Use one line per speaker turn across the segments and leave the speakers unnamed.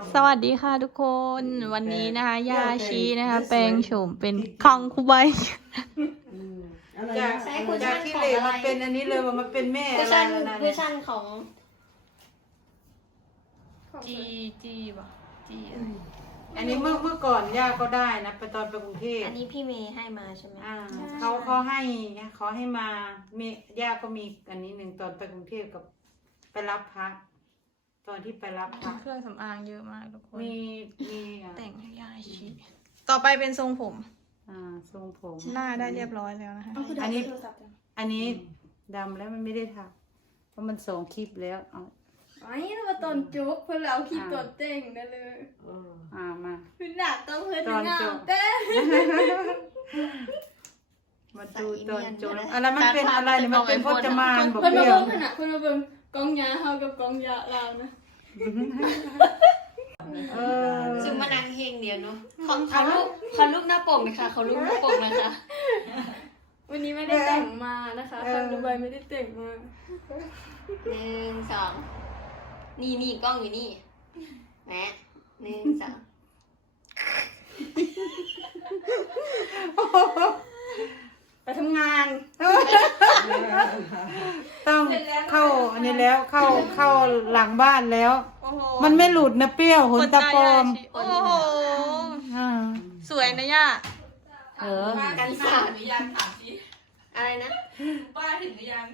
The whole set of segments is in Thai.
สวัสดีค่ะทุกคนวันนี้นะคะยาชีนะคะแปลงโฉมเป็นคังคูใบ
จากที่เหลวมาเป็นอันนี้เลยว่ามันเป็นแม่
คุ
อะ
ช
ไร
ชั่น
นะ
คุชชั่นของ
จีป่ะจี
อันนี้เมื่อก่อนย่าก็ได้นะไปตอนไปกรุงเทพ
อันนี้พี่เมย์ให้มาใช่ไหม
เขาให้มาย่าก็มีอันนี้หนึ่งตอนไปกรุงเทพกับไปรับพระตอนที่ไปรับพระ
เครื่องสำอางเยอะมากทุกคน
มี
แต่งให้ยาชีต่อไปเป็นทรงผม
ทรงผม
หน้าได้เรียบร้อยแล้วนะคะ
อันนี้ดำแล้วมันไม่ได้ทำเพราะมันส่งคลิปแล้วเอา
ไอ้นี่มาตอนจุกเพื่อนเราคิดตัวเต้งนั่นเลย
มา
คือหนักต้องเพื่อน
ตอน
งา
จ
ม
บ
เต้ง
มาดูตอนจบอะไรมันเป็นอะไรเนี่ยมันเป็นพจมานบอก
เพื่อนมา
เปรี้ยว
เบิ่งขนาดเพื่อนมาเบิ่งกองยาเฮากับกองยาเรานะ
ซึ่งมานั่งเฮงเดียวเนาะเขาลูกหน้าปกนะคะเขาลูกหน้าปกนะคะ
วันนี้ไม่ได้แต่งมานะคะคนดูใบไม่ได้แต่งมา
1 2นี่กล้องอยู่นี่แหม1 2
ไปทำงาน
ต้องเข้าอันนี้แล้วเข้าหลังบ้านแล้ว
โอ้โห
มันไม่หลุดนะเปรี้ยวขนตาปลอม
โอ้โห
อ่า
สวยนะย่า
กันสาดหรือยังถามสิอะไรนะ
ป้าถึงหรือยัง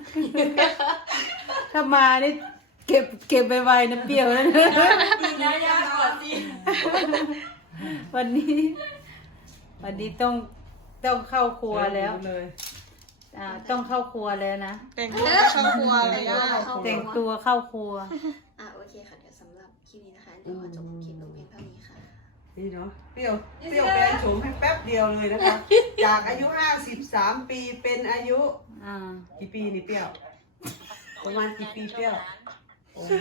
ถ้ามานี่เก็บไวๆนะเปรี้ยวนะ
ดีนะย่าก่อนสิ
วันนี้ต้องเข้าครัวแล้วต้องเข้าครัวแล้วนะ
แต่งตัวเข้าครัวเลยย่า
แต่งตัวเข้าครัว
โอเคค่ะเดี๋ยวสำหรับคลิปนี้นะคะเดี๋ยวขอจบคลิปลงเพียงเท่านี้ค่ะ
นี่เนาะเปรี้ยวแปลงโฉมให้แป๊บเดียวเลยนะคะ จากอายุ53 ปีเป็นอายุ กี่ปีนี่เปรี้ยว ประมาณกี่ปีเปรี้ยว โอ้โห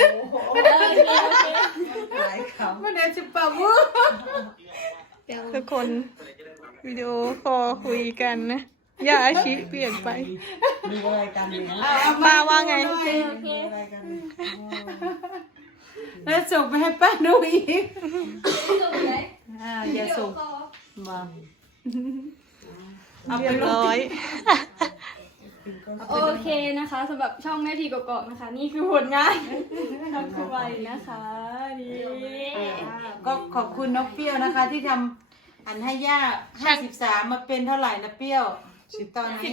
หลายคำ
ไม่ได้จะปะวุ้
ทุกคนวิดีโอคอลคุยกันนะย่าอาชีเปลี่ยนไป
มีอะไรกันเนี่ย
ป้าว่าไง
มีอะไรกัน
แล้วส่งไปให้ป้าดูอีก
ส่งไหน
อย่าส่งมาเอา
เรี
ไป
ยบ
ล
ร้อย
โอเคนะคะสำหรับช่องแม่ทีกกอกนะคะ นี่คือผลงานทำคือใบนะคะนี่
ก็ขอบคุณน้องเปรี้ยวนะคะ ที่ทำอันให้ย่า53มาเป็นเท่าไหร่นะเปรี้ยวตอนนี้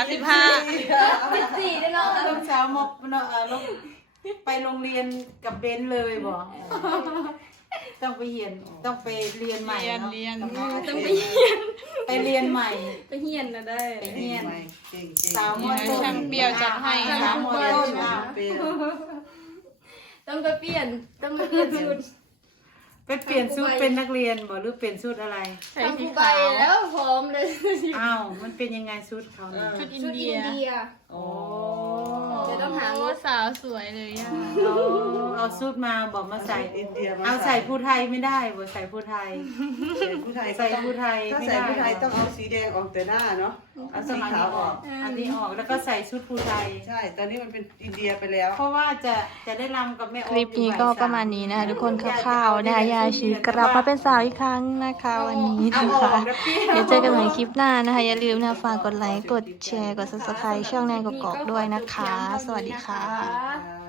35
14ได้เนาะ
ลูกสาวมาลงไปโรงเรียนกับเบนเลยบอกต้องไปเรียนใหม่เนาะ
เรียน
ต้องไปเฮียน
ไปเรียนใหม่
ไปเฮียนนะได้
ไปเรียน
เก่ง
สาวมอต้น
ช่างเปรี้ยวจัดให้
สาวมอต้น
เปรี้ยว
ต้องไปเปลี่ยนต้องไปเปลี่ยนชุด
ไปเปลี่ยนชุดเป็นนักเรียนบอกหรือเปลี่ยนชุดอะไร
ใส่
ทำ
สี
คือใบ
ขาว
แล้วพร้อมเลย
อ้าวมันเป็นยังไงชุดเขาเนี่ย
ชุดอิน
ชุด
เดี
อิ
ย
นเดีย
โอ้
เดี๋ยวต้องหา
โอ้สาวสวยเลยย่า
เอาชุดมาบอกมาใส่
อินเดียมา
เอาใส่ผู้ไทยไม่ได้บอกใส่ผู้ไทย
ใส่ผู้ไทย
ใส่ผู้ไทย
ถ้า
ไม่
ใส่
ได้
ผู้ไทยต้องเอาสีแดงออกแต่หน้าเนาะเอาสีขาวออก
อันนี้ออกแล้วก็ใส่ชุดผู้ไทย
ใช่ ตอนนี้มันเป็นอินเดียไปแล้ว
เพราะว่าจะได้รำกับแม่โอ๊
คลิปนี้ก็ประมาณนี้นะคะทุกคนคร่าวๆนะคะยาชีกลับมาเป็นสาวอีกครั้งนะคะวันนี้นะคะเดี๋ยวเจอกันใหม่คลิปหน้านะคะอย่าลืมนะฝากกดไลค์กดแชร์กด subscribe ช่องแนนกกอกด้วยนะคะ สวัสดีค่ะ
ค่ะ